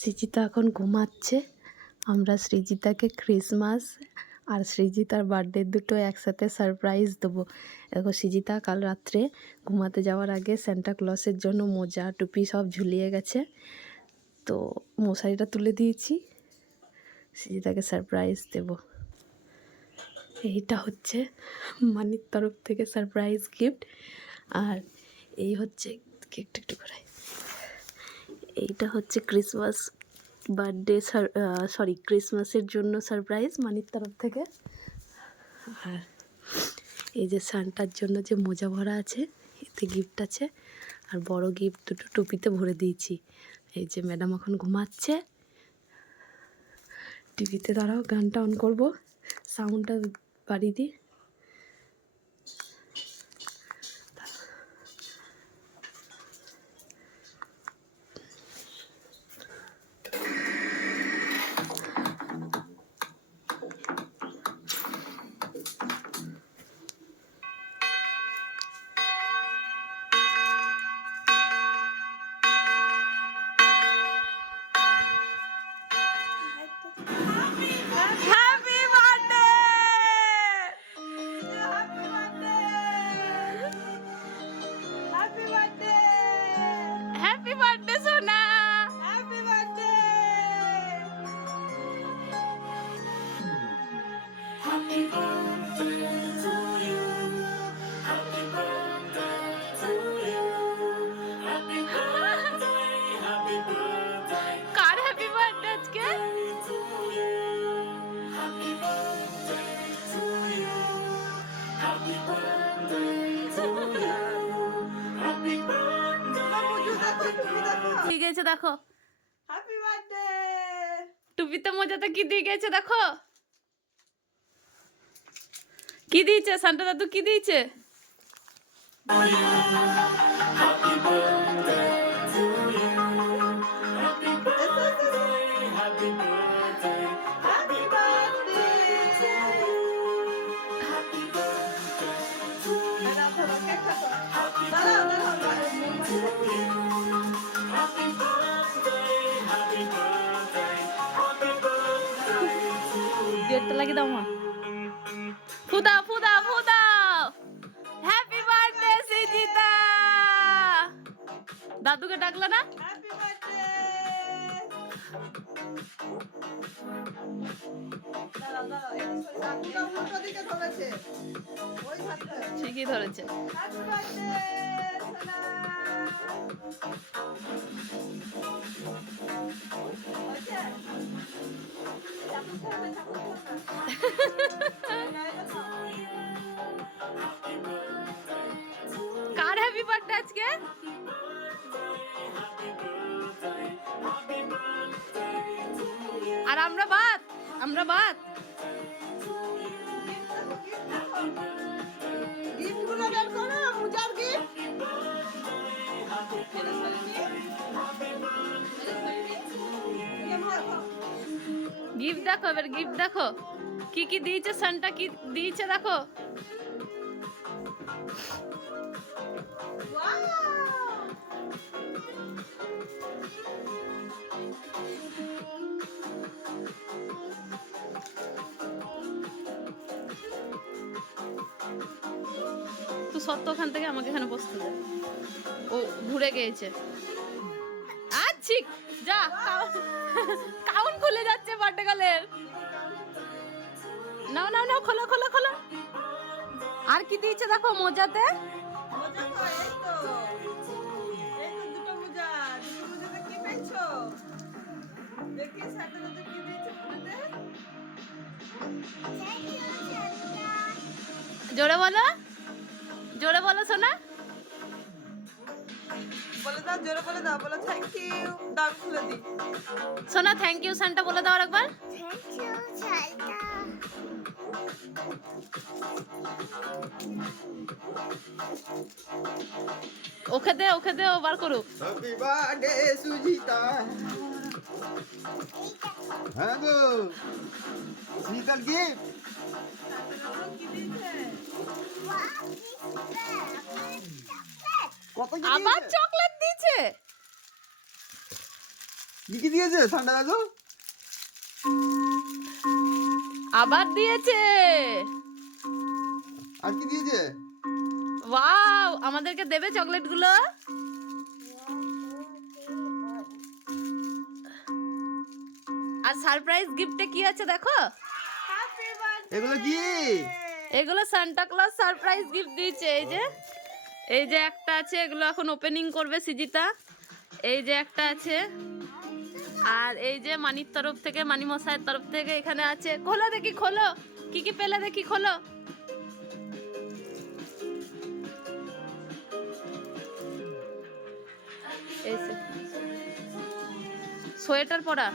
সৃজিতা এখন ঘুমাচ্ছে। আমরা সৃজিতাকে ক্রিসমাস আর সৃজিতার বার্থডে দুটো একসাথে সারপ্রাইজ দেবো। দেখো, সৃজিতা কাল রাত্রে ঘুমাতে যাওয়ার আগে সান্টা ক্লসের জন্য মোজা টুপি সব ঝুলিয়ে গেছে, তো মশারিটা তুলে দিয়েছি, সৃজিতাকে সারপ্রাইজ দেব। এইটা হচ্ছে মানির তরফ থেকে সারপ্রাইজ গিফট, আর এই হচ্ছে কেকটা একটু করে, এইটা হচ্ছে ক্রিসমাস বার্থডে ক্রিসমাসের জন্য সারপ্রাইজ মানির তরফ থেকে। আর এই যে সান্টার জন্য যে মোজা ভরা আছে এতে গিফট আছে, আর বড় গিফট দুটো টুপিতে ভরে দিয়েছি। এই যে ম্যাডাম এখন ঘুমাচ্ছে। টিভিতে দাঁড়াও, গানটা অন করবো, সাউন্ডটা বাড়িয়ে দিই। হ্যাপি বার্থডে সোনা, happy birthday. Happy birthday to you. Happy birthday to you. Happy birthday, happy birthday car happy birthday আজকে? to you. Happy birthday to you. Happy birthday to you. Happy birthday, happy birthday. কি গেছে দেখো, happy birthday. টুপিতে মোজাতে কি দিয়ে গেছে দেখো, কি দিয়েছে সান্টা দাদু, কি দিয়েছে? Happy birthday to you. Happy birthday, happy birthday, happy birthday to you. Happy birthday to you. Happy birthday to you. Happy birthday, happy birthday, happy birthday to you. ডেটটা লাগিয়ে দাও মা, ফুদাও ফুদাও ফুদাও। Happy birthday Srijita. দাদুকে ডাকলা না? Happy birthday. দাঁড়াও দাঁড়াও, একটু উল্টো দিকে ধরেছে, ওই হাতটা। ঠিকই ধরেছে। হ্যাপি বার্থডে সোনা। হয়েছে? চাকু খাবে, চাকু কার হ্যাপি বার্থডে আজকে? আর আমরা বাদ, আমরা বাদ। গিফটগুলো বের করো, পূজার গিফট। গিফট দেখো, এবার গিফট দেখো কি কি দিয়েছে সান্টা, কি দিয়েছে দেখো। তুই সত্য ওখান থেকে আমাকে এখানে বসতে দে, ও ঘুরে গিয়েছে। আচ্ছি যা, কাউন খুলে যাচ্ছে বার্থডে গালের। নাও নাও নাও, খোলো খোলো খোলো। আর কি দিয়েছে দেখো মোজাতে। মোজা তো এই তো, এই তো দুটো মোজা, দুটো মোজাতে কি পেয়েছো? দেখি সাথে সাথে কি দিয়েছে মোজাতে। জোরে বলো, জোরে বলো সোনা। বলে দাও, জোরে বলে দাও, বলো থ্যাংক ইউ। দাম খুলে দিই। সোনা থ্যাংক ইউ সান্টা বলে দাও একবার। ওকে দে, ওকে দে, ও বার করুক। Happy birthday Sujita. হ্যাঁ গো, সুজিতার গিফট। কি দিয়েছে? কত কি আবার দিয়েছে? চকলেট দিয়েছে। কি দিয়েছে সান্টা দাদু? আবার দিয়েছে। আর কি দিয়েছে? ওয়াও, আমাদেরকে দেবে চকলেট গুলো? আর সারপ্রাইজ গিফটে কি আছে দেখো? Happy birthday. এগুলো কি? এগুলো সান্টা ক্লজ সারপ্রাইজ গিফট দিয়েছে। এই যে একটা আছে, এগুলো এখন ওপেনিং করবে সিজিতা। এই যে একটা আছে, আর এই যে মানির তরফ থেকে, মানি মশাইয়ের তরফ থেকে এখানে আছে। খোলো দেখি, খোলো কি কি পেলে দেখি, খোলো। এই সোয়েটার পরা।